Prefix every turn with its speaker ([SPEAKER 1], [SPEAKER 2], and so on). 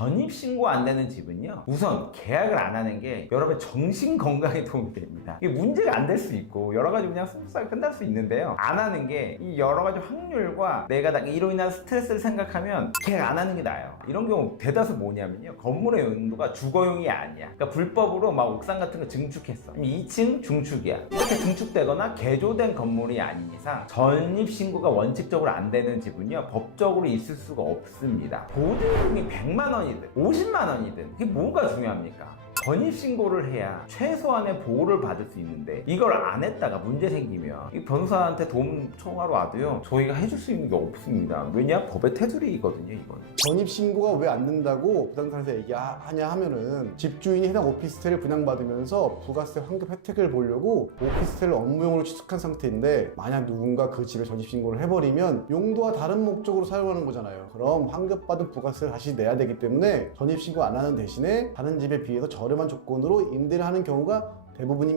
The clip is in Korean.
[SPEAKER 1] 전입신고 안 되는 집은요 우선 계약을 안 하는 게 여러분 정신 건강에 도움이 됩니다. 이게 문제가 안 될 수 있고 여러 가지 그냥 스무스하게 끝날 수 있는데요. 안 하는 게 이 여러 가지 확률과 내가 나- 이로 인한 스트레스를 생각하면 계약 안 하는 게 나아요. 이런 경우 대다수 뭐냐면요 건물의 용도가 주거용이 아니야. 그러니까 불법으로 막 옥상 같은 거 증축했어. 2층 중축이야. 이렇게 증축되거나 개조된 건물이 아닌 이상 전입신고가 원칙적으로 안 되는 집은요 법적으로 있을 수가 없습니다. 보증금이 100만 원이 든 50만 원이든 그게 뭐가 중요합니까? 전입신고를 해야 최소한의 보호를 받을 수 있는데 이걸 안 했다가 문제 생기면 이 변호사한테 도움 청하러 와도요 저희가 해줄 수 있는 게 없습니다 왜냐? 법의 테두리거든요 이건
[SPEAKER 2] 전입 신고가 왜 안 된다고 부동산에서 얘기하냐 하면은 집주인이 해당 오피스텔을 분양받으면서 부가세 환급 혜택을 보려고 오피스텔을 업무용으로 취득한 상태인데 만약 누군가 그 집에 전입 신고를 해버리면 용도와 다른 목적으로 사용하는 거잖아요. 그럼 환급받은 부가세를 다시 내야 되기 때문에 전입 신고 안 하는 대신에 다른 집에 비해서 저렴한 조건으로 임대를 하는 경우가 대부분입니다.